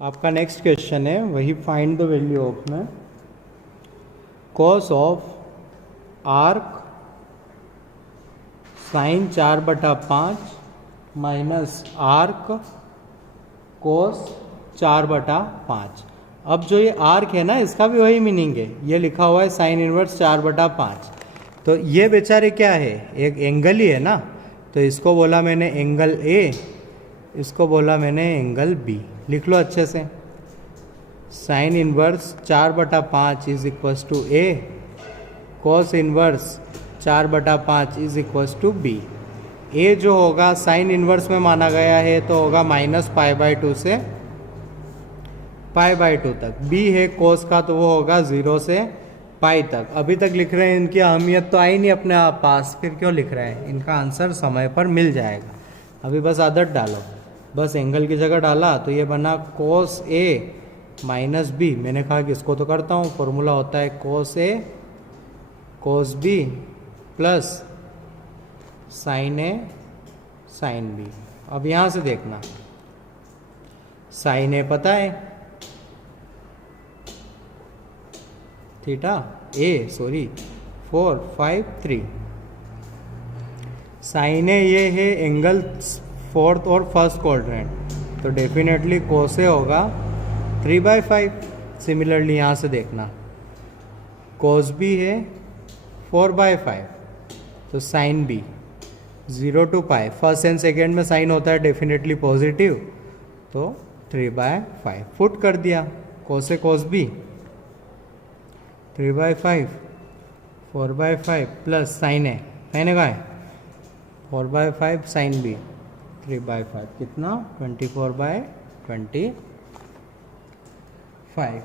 आपका next question है वही फाइंड द वैल्यू ऑफ में cos of arc sine 4/5 minus arc cos 4/5। अब जो ये आर्क है ना, इसका भी वही मीनिंग है, ये लिखा हुआ है साइन इनवर्स 4/5। तो ये बेचारे क्या है, एक एंगल ही है ना, तो इसको बोला मैंने एंगल ए, इसको बोला मैंने एंगल बी। लिख लो अच्छे से, sine inverse 4/5 is equals to A, cos inverse 4/5 is equals to B. A जो होगा साइन इनवर्स में माना गया है तो होगा -π/2 से π/2 तक। बी है कोस का तो वो होगा 0 से पाई तक। अभी तक लिख रहे हैं, इनकी अहमियत तो आई नहीं अपने आप पास, फिर क्यों लिख रहे हैं, इनका आंसर समय पर मिल जाएगा। अभी बस आदत डालो, बस एंगल की जगह डाला तो ये बना कोस ए माइनस बी। मैंने कहा कि इसको तो करता हूँ, फॉर्मूला होता है कोस A cos B plus sine A sine B. अब यहाँ से देखना, साइन ए पता है थीटा ए, सॉरी 4 5 3, साइन ए ये है एंगल फोर्थ और फर्स्ट क्वाड्रेंट, तो डेफिनेटली कोस ए होगा 3/5। सिमिलरली यहाँ से देखना, कोस बी है 4/5, तो sine B 0 to π, first and second में साइन होता है डेफिनेटली पॉजिटिव, तो 3/5 फुट कर दिया। Cos A cos B 3/5 4/5 plus sine A, sine A का है 4/5 साइन बी 3/5, कितना 24/25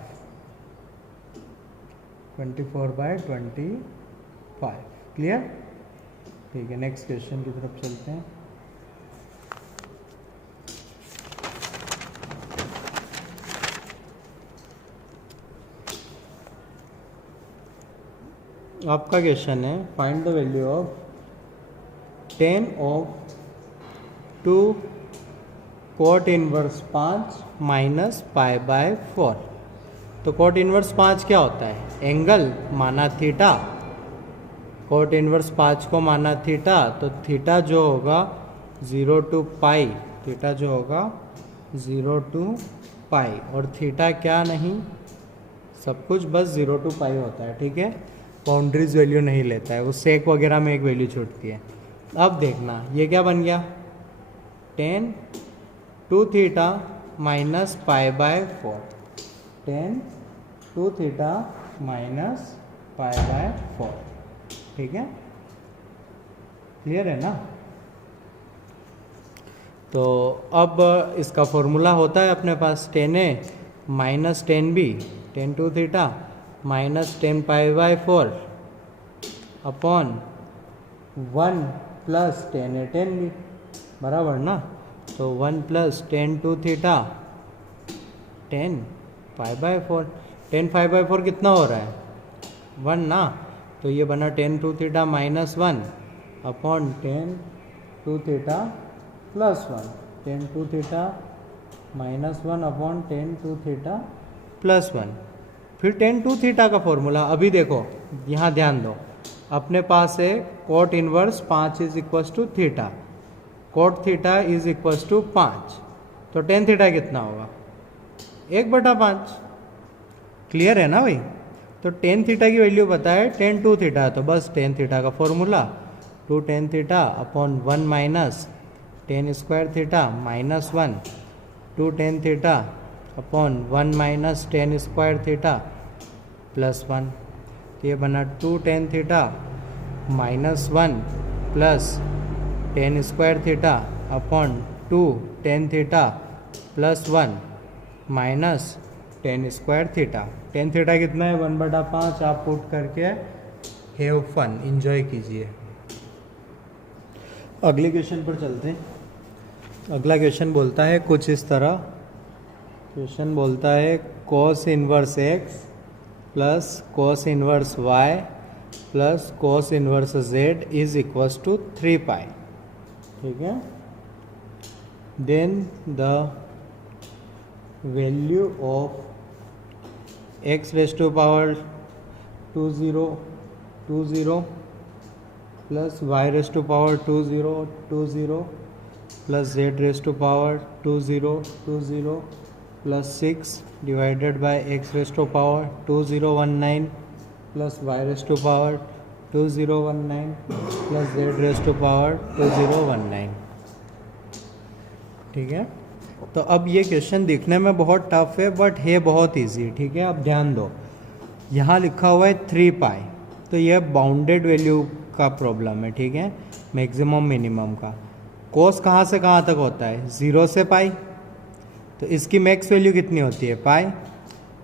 24/25। क्लियर? ठीक है, नेक्स्ट क्वेश्चन की तरफ चलते हैं। आपका क्वेश्चन है find the value of 10 of 2 cot inverse 5 minus π/4। तो कोट इनवर्स 5 क्या होता है, एंगल माना थीटा, कोट इनवर्स 5 को माना थीटा, तो थीटा जो होगा 0 to π, थीटा जो होगा 0 to π, और थीटा क्या नहीं, सब कुछ बस 0 to π होता है। ठीक है, बाउंड्रीज वैल्यू नहीं लेता है वो, सेक वगैरह में एक वैल्यू छूटती है। अब देखना ये क्या बन गया, 10 2 थीटा माइनस π/4, 10 2 थीटा माइनस π/4। ठीक है, क्लियर है ना? तो अब इसका फॉर्मूला होता है अपने पास 10a minus 10b, 10 2 theta minus 10 π/4 upon 1 plus 10a 10b, बराबर ना। तो 1 प्लस 10 2 थीटा 10 π/4, 10 π/4 कितना हो रहा है 1 ना, तो ये बना 10 2 theta minus 1 upon 10 2 theta plus 1, 10 2 theta minus 1 upon 10 2 theta plus 1। फिर 10 2 थीटा का फॉर्मूला, अभी देखो यहाँ ध्यान दो, अपने पास है cot inverse 5 is equals to theta, cot theta is equals to 5, तो 10 थीटा कितना होगा 1/5। क्लियर है ना भाई? तो 10 थीटा की वैल्यू पता है, 10 2 थीटा, तो बस 10 थीटा का formula 2 10 theta upon 1 minus 10 square theta minus 1, 2 10 theta upon 1 minus 10 square theta plus 1। तो ये बना 2 10 theta minus 1 plus 10 square theta upon 2 10 theta plus 1 minus 10 square theta. 10 theta कितना है 1/5, आप पुट करके हैव फन, एंजॉय कीजिए। अगले क्वेश्चन पर चलते हैं। अगला क्वेश्चन बोलता है कुछ इस तरह, क्वेश्चन बोलता है cos inverse x plus cos inverse y plus cos inverse z is equals to 3π। ठीक है, then the value of x raise to power 20 plus y raise to power 20 plus z raise to power 20 plus 6 divided by x raise to power 2019 plus y raise to power 2019 plus z raise to power 2019। ठीक है, तो अब ये question दिखने में बहुत tough है but है बहुत इजी। ठीक है, अब ध्यान दो, यहाँ लिखा हुआ है 3 पाई, तो यह बाउंडेड वैल्यू का प्रॉब्लम है। ठीक है, मैक्सिमम मिनिमम का। कोस कहाँ से कहाँ तक होता है? 0 से पाई, तो इसकी मैक्स वैल्यू कितनी होती है? पाई।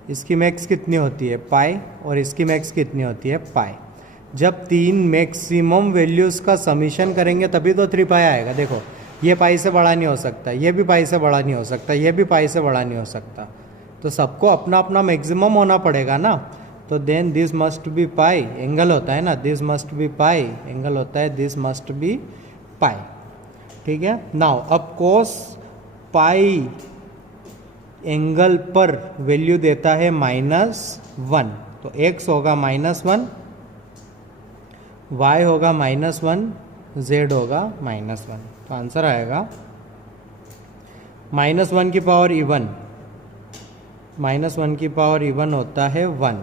इसकी मैक्स कितनी होती है? पाई। और इसकी मैक्स कितनी होती है? पाई। जब 3 मैक्सिमम वैल्यूज़ का समीशन करेंगे तभी तो 3 पाई आएगा। देखो, ये पाई से बड़ा नहीं हो सकता, ये भी पाई से बड़ा नहीं हो सकता, ये भी पाई से बड़ा नहीं हो सकता, तो सबको अपना अपना मैक्सिमम होना पड़ेगा ना। तो then this must be pi, angle होता है ना, this must be pi, angle होता है दिस मस्ट बी पाई। ठीक है, नाउ अब कोस पाई एंगल पर वैल्यू देता है -1, तो x होगा -1, y होगा -1, z होगा -1, तो आंसर आएगा -1 की पावर इवन, -1 की पावर इवन होता है 1,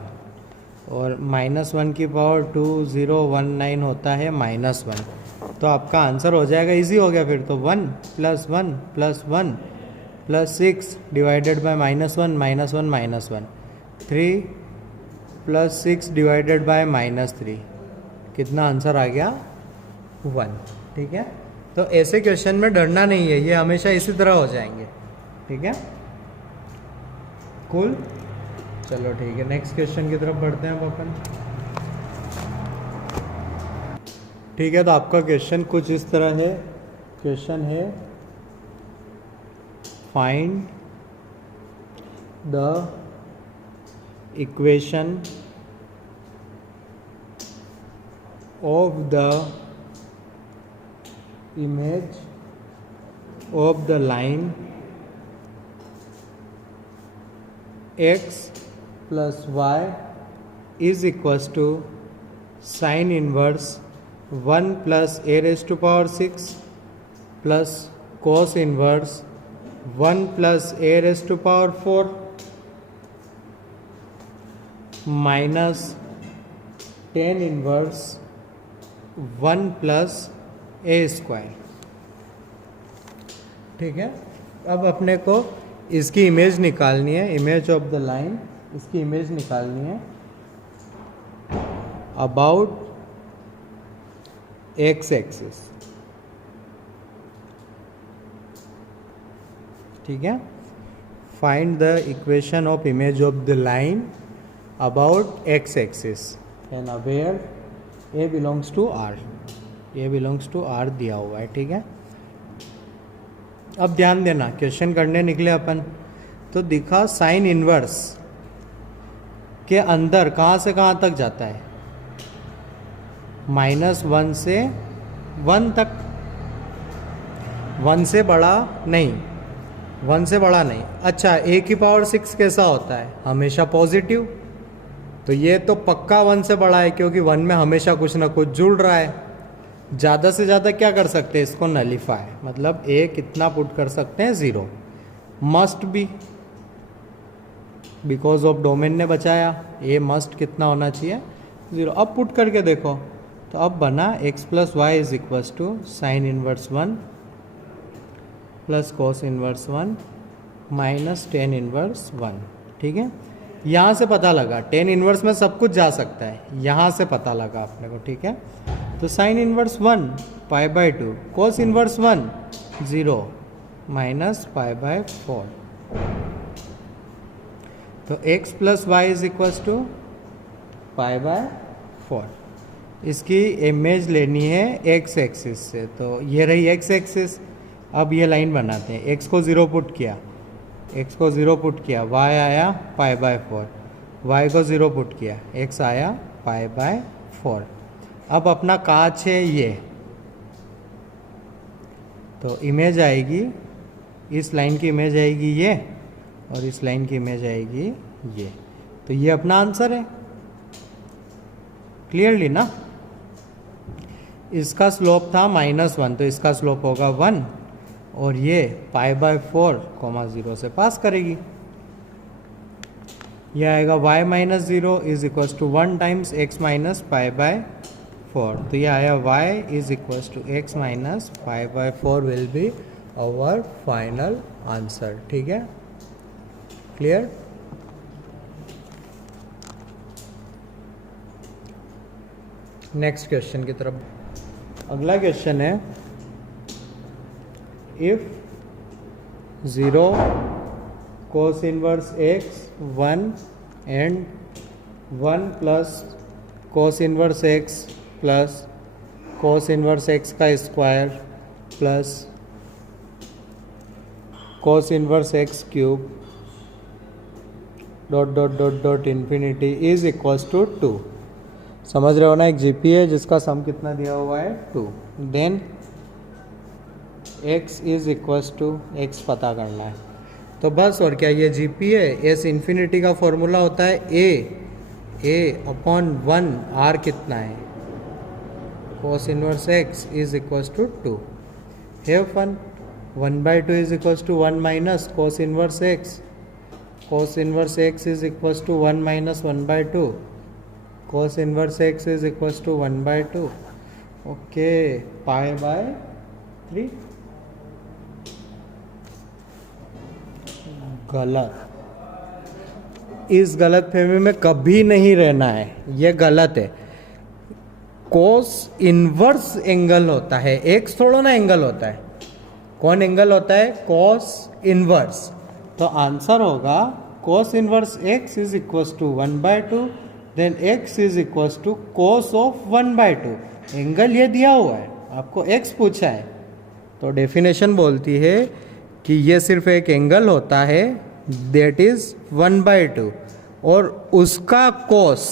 और -1 की पावर 2019 होता है -1, तो आपका आंसर हो जाएगा, इजी हो गया फिर तो, 1 + 1 + 1 + 6 डिवाइडेड बाय -1 -1 3 + 6 डिवाइडेड बाय -3, कितना आंसर आ गया? 1। ठीक है, तो ऐसे क्वेश्चन में डरना नहीं है, ये हमेशा इसी तरह हो जाएंगे। ठीक है, कूल। चलो ठीक है, नेक्स्ट क्वेश्चन की तरफ बढ़ते हैं अब अपन। ठीक है, तो आपका क्वेश्चन कुछ इस तरह है। क्वेश्चन है find the equation of the image of the line x plus y is equals to sin inverse 1 plus a raised to power 6 plus cos inverse 1 plus a raised to power 4 minus tan inverse 1 plus a square. ठीक है, अब अपने को इसकी image निकालनी है, image of the line, इसकी image निकालनी है अबाउट एक्स एक्सिस। ठीक है, find the equation of image of the line about x axis and where A belongs to R, ये बिलोंग्स टू आर दिया हुआ है। ठीक है, अब ध्यान देना, क्वेश्चन करने निकले अपन तो दिखा साइन इनवर्स के अंदर कहाँ से कहाँ तक जाता है? -1 से 1 तक, 1 से बड़ा नहीं, 1 से बड़ा नहीं। अच्छा, a की पावर 6 कैसा होता है? हमेशा पॉजिटिव, तो ये तो पक्का 1 से बड़ा है क्योंकि 1 में हमेशा कुछ ना कुछ जुड़ रहा है। ज़्यादा से ज़्यादा क्या कर सकते हैं? इसको नलीफाई, मतलब a कितना पुट कर सकते हैं? 0। Must be, because of domain ने बचाया, a मस्ट कितना होना चाहिए? 0। अब पुट करके देखो, तो अब बना x + y is equals to sine inverse 1 plus cos inverse 1 minus tan inverse 1। ठीक है, यहाँ से पता लगा, टेन इनवर्स में सब कुछ जा सकता है, यहाँ से पता लगा अपने को। ठीक है, तो sine inverse 1 π/2, cos inverse 1 0 minus π/4। तो x + y is equals to π/4। इसकी इमेज लेनी है x एक्सिस से, तो ये रही x एक्सिस। अब ये लाइन बनाते हैं, x को 0 पुट किया, x को 0 पुट किया, y आया π/4, y को 0 पुट किया, x आया π/4। अब अपना कांच है ये, तो इमेज आएगी, इस लाइन की इमेज आएगी ये, और इस लाइन की इमेज आएगी ये। तो ये अपना आंसर है क्लियरली ना। इसका स्लोप था -1, तो इसका स्लोप होगा 1 और ये π/4, 0 से पास करेगी। यह आएगा y - 0 is equals to 1 times x - π/4। तो ये आया y is equals to x - π/4 will be our final answer. ठीक है, क्लियर। नेक्स्ट क्वेश्चन की तरफ। अगला क्वेश्चन है if 0 cos inverse x 1 and 1 plus cos inverse x plus cos inverse x का square plus cos inverse x cube dot dot dot dot infinity is equals to 2। समझ रहे हो ना, एक जीपी है जिसका सम कितना दिया हुआ है 2। Then x is equals to x पता करना है। तो बस और क्या, ये जीपी है। एस इन्फिनिटी का फॉर्मूला होता है a/1 r कितना है cos inverse x is equals to 2। Have fun. 1/2 is equals to 1 minus cos inverse x। cos inverse x is equals to 1 minus 1/2। cos inverse x is equals to 1/2। Okay, π/3। गलत। इस गलत फहमी में कभी नहीं रहना है, ये गलत है। cos इनवर्स एंगल होता है, x थोड़ा ना एंगल होता है। कौन एंगल होता है? cos inverse. तो आंसर होगा cos inverse x is equals to 1/2, then x is equals to cos of 1/2। Angle ये दिया हुआ है, आपको x पूछा है, तो डेफिनेशन बोलती है कि ये सिर्फ एक एंगल होता है दैट इज 1/2 और उसका cos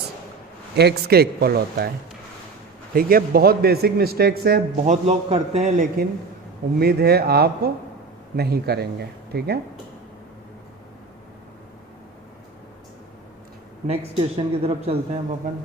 x के इक्वल होता है। ठीक है, बहुत बेसिक मिस्टेक्स है, बहुत लोग करते हैं, लेकिन उम्मीद है आप नहीं करेंगे। ठीक है, नेक्स्ट क्वेश्चन की तरफ चलते हैं अपन।